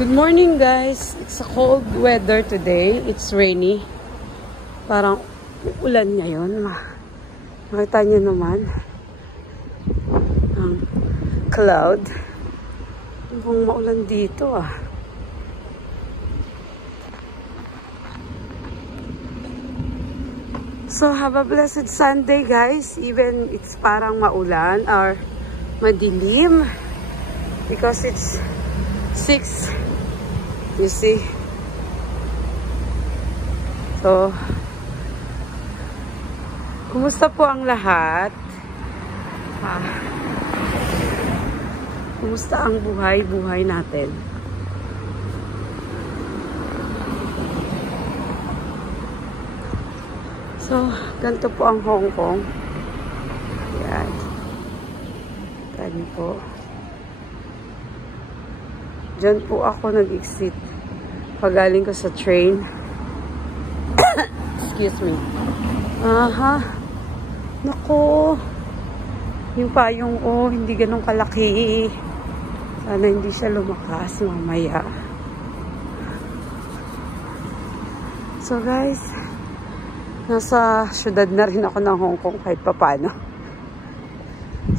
Good morning, guys. It's a cold weather today. It's rainy. Parang ulan ngayon. Makita niyo naman ang cloud. Mukhang maulan dito So, have a blessed Sunday, guys. Even it's parang maulan or madilim. Because it's 6. You see? So, kumusta po ang lahat? Kumusta ang buhay natin? So, ganito po ang Hong Kong. Yan. Tani po. Diyan po ako nag-exit. Pagaling ko sa train. Excuse me. Nako. Yung payong ko, hindi ganun kalaki. Sana hindi siya lumakas mamaya. So guys, nasa syudad na rin ako ng Hong Kong kahit papano.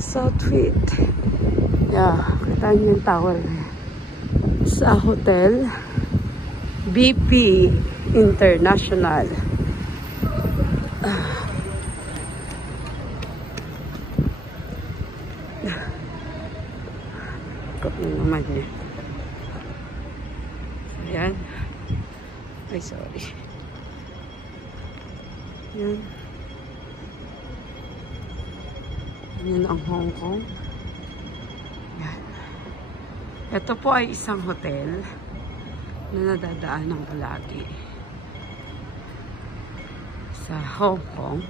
Southwit. Yeah, kita niyo yung tower na. Sa hotel BP International. Ikot na naman niya. Ayan. Ay, sorry. Ayan. Ayan ang Hong Kong. Ayan. Ito po ay isang hotel na nadadaanan ko lagi sa Hong Kong.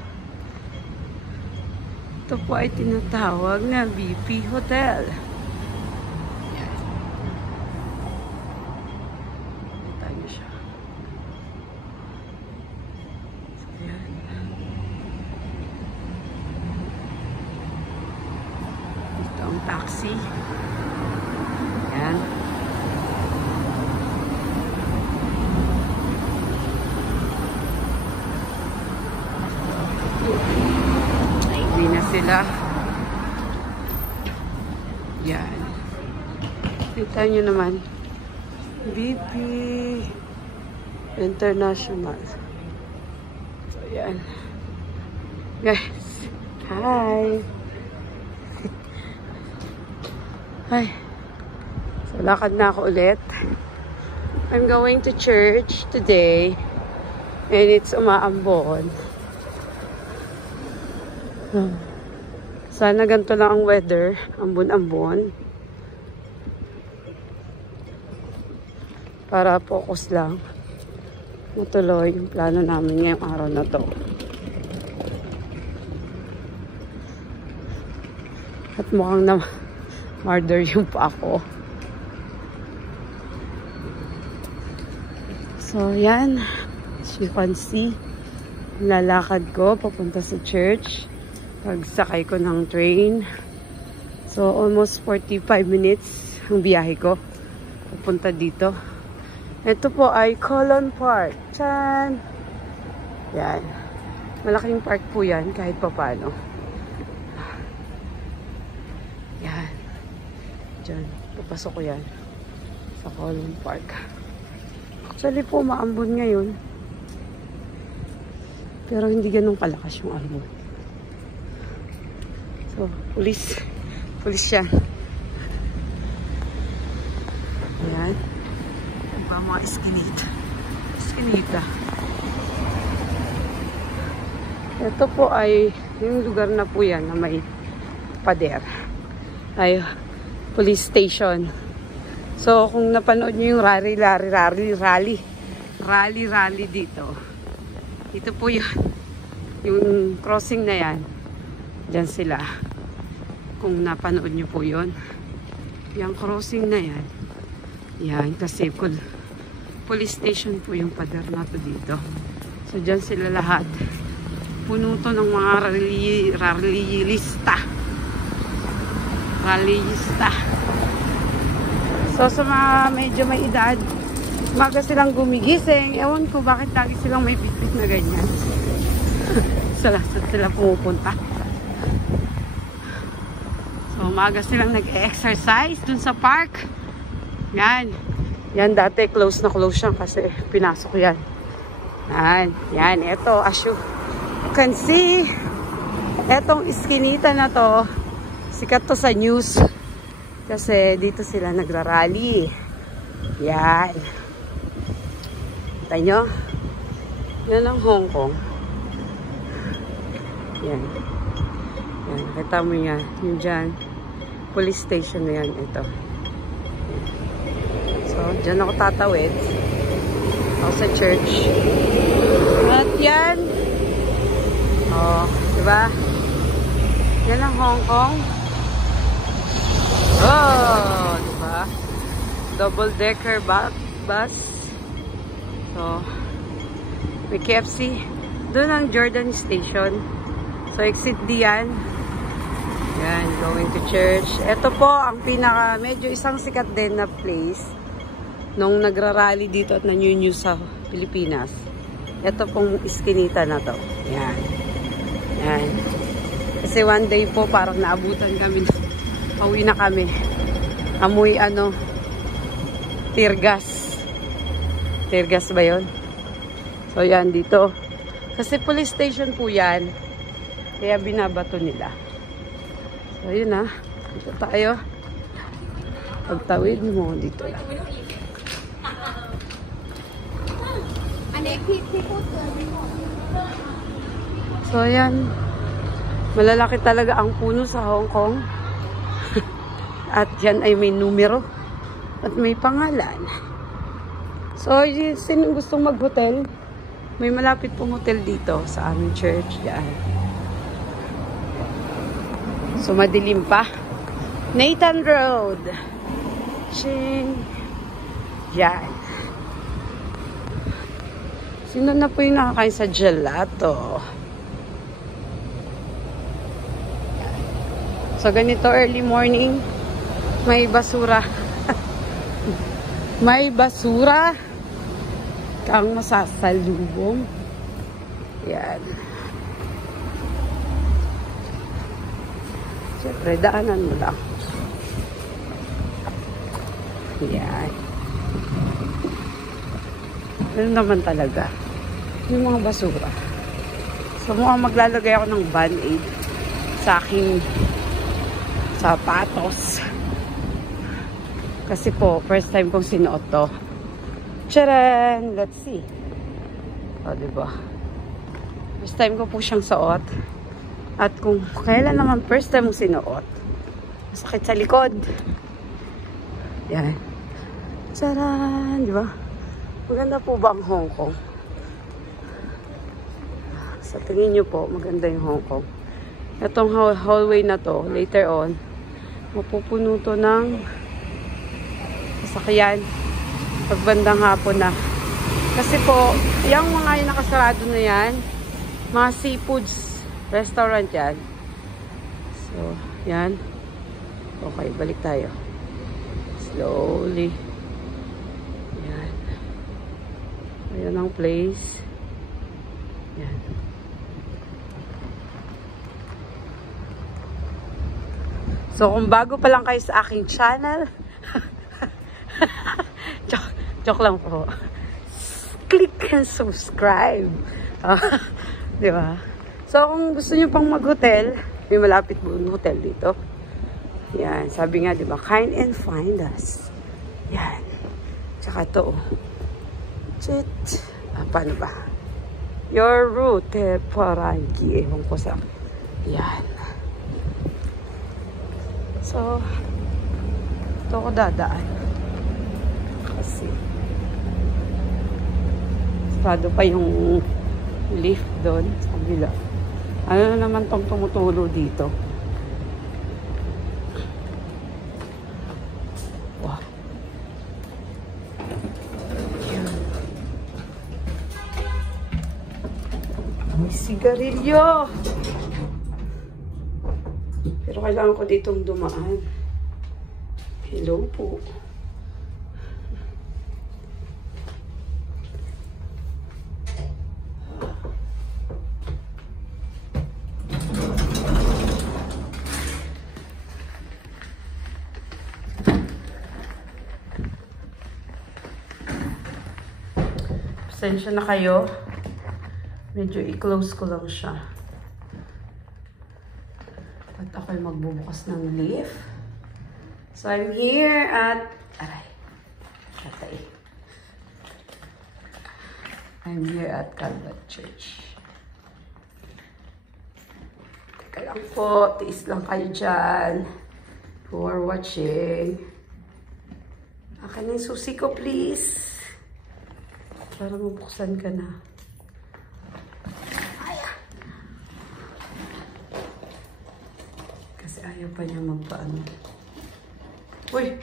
Ito po ay tinatawag na BP Hotel. Yan. Kita niyo siya. So, yan. Ito ang taxi. Yan. Hindi na sila. Yan. Kita nyo naman. BP International. So, yan. Guys. Hi. Hi. So, lakad na ako ulit. I'm going to church today. And it's umaambon. Sana ganito lang ang weather. Ambon-ambon. Para focus lang. Matuloy yung plano namin ngayong araw na to. At mukhang na murder yung pa ako. So, yan. As you can see, lalakad ko papunta sa church. Pagsakay ko ng train. So, almost 45 minutes ang biyahe ko. Papunta dito. Ito po ay Colon Park. Tyan! Yan. Malaking park po yan kahit papano. Yan. Diyan. Papasok ko yan. Sa Colon Park. Actually po, maambon ngayon. Pero hindi ganun kalakas yung ambon. So, pulis siya. Ayan. Mga eskinita. Ito po ay yung lugar na po yan na may pader. Ay, police station. So, kung napanood nyo yung rally dito. Ito po yung crossing na yan. Diyan sila. Kung napanood nyo po yun. Yung crossing na yan. Yan, kasi police station po yung pader na to dito. So, diyan sila lahat. Puno to ng mga rallyista. So sa mga medyo may edad, umaga silang gumigising. Ewan ko bakit lagi silang may bitbit na ganyan. Saan sila pumupunta. So umaga silang nag-exercise dun sa park. Yan. Yan dati close na close siya kasi pinasok yan. Yan. Yan. Ito as you can see, etong iskinita na to, sikat to sa news. Kasi dito sila nagrarally. Yan. Kita nyo? Yan ang Hong Kong. Yan. Yan. Kita mo yan. Yung dyan. Police station na yan. Ito. Yan. So, dyan ako tatawid. Ako sa church. At yan. Oh, diba? Yan ang Hong Kong. Oh, diba? Double-decker bus. So, may KFC. Doon ang Jordan Station. So, exit diyan. Yan, going to church. Ito po ang pinaka, medyo isang sikat din na place nung nagrarally dito at nanyu-news sa Pilipinas. Ito pong iskinita na to. Yan. Yan. Kasi one day po parang naabutan kami. Pauwi na kami. Amoy ano, tear gas. Tear gas ba yun? So yan dito. Kasi police station po yan. Kaya binabato nila. So yun na. Dito tayo. Pagtawid mo dito. So yan. Malalaki talaga ang puno sa Hong Kong. At yan ay may numero. At may pangalan. So, sino gustong mag-hotel? May malapit pong hotel dito sa aming church. Yan. So, madilim pa. Nathan Road. Ching. Yan. Sino na po yung nakakain sa gelato? Yan. So, ganito early morning. May basura. May basura kang masasalubong. Yan. Siyempre, daanan mo lang. Yan. Ano naman talaga? Yung mga basura. So, mukhang maglalagay ako ng Band-Aid sa aking sapatos. Kasi po, first time kong sinuot to. Charan! Let's see. O, diba? First time ko po siyang suot. At kung kailan naman first time mong sinuot, masakit sa likod. Yan. Charan! Diba? Maganda po ba ang Hong Kong? Sa tingin nyo po, maganda yung Hong Kong. Itong hallway na to, later on, mapupuno to ng sasakyan pagbandang hapon na. Kasi po, yung mga nakasarado na yan, mga seafoods restaurant yan. So, yan. Okay, balik tayo. Slowly. Yan. Ayan ang place. Yan. So, kung bago pa lang kayo sa aking channel, joke lang po. Click and subscribe. Diba? So, kung gusto nyo pang mag-hotel, may malapit po yung hotel dito. Yan. Sabi nga, diba? Kind and find us. Yan. Tsaka ito. Chit. Paano ba? Your route, Parangi. Ewan ko sa. Yan. So, ito ako dadaan. Kasi, sarado pa yung lift doon sa kabila. Ano na naman tong tumutulo dito? Wow. May sigarilyo. Pero kailangan ko ditong dumaan. Hello po. Pasensya na kayo. Medyo i-close ko lang siya. At ako'y magbubukas ng leaf. So, I'm here at... Aray. Katay. I'm here at Calvary Church. Teka lang po. Tiis lang kayo dyan. Who are watching. Akin yung susi ko, please. Para mabuksan ka na. Kasi ayaw pa niya magpaano. Uy!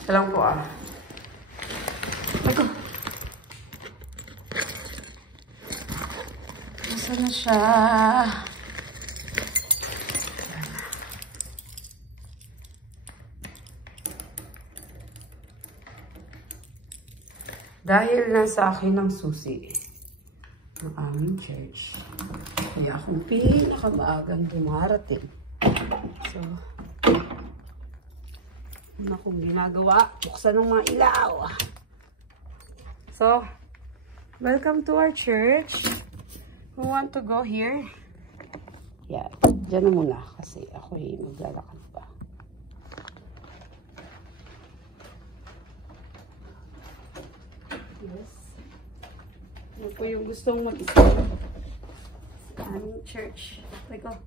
Ito lang po ah. Ako! Nasaan na siya? Dahil nasa akin ang susi ng aming church, kaya akong pinakamaagang dumarating. So, ano akong ginagawa? Buksan ng mga ilaw. So, welcome to our church. Who want to go here? Yeah, dyan na muna kasi ako'y maglalakad pa. Yes. Ano po yung gustong mag-isa sa aming church. Like, oh.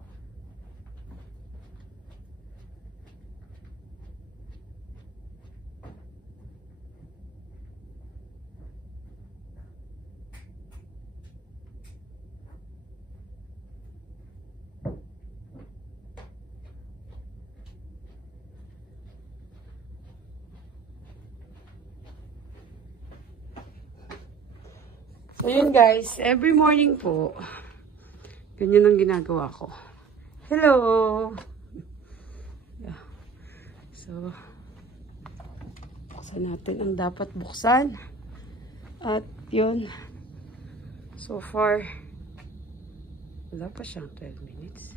So, yun guys, every morning po, ganyan ang ginagawa ko. Hello! Yeah. So, buksan natin ang dapat buksan. At yun, so far, wala pa siyang 12 minutes.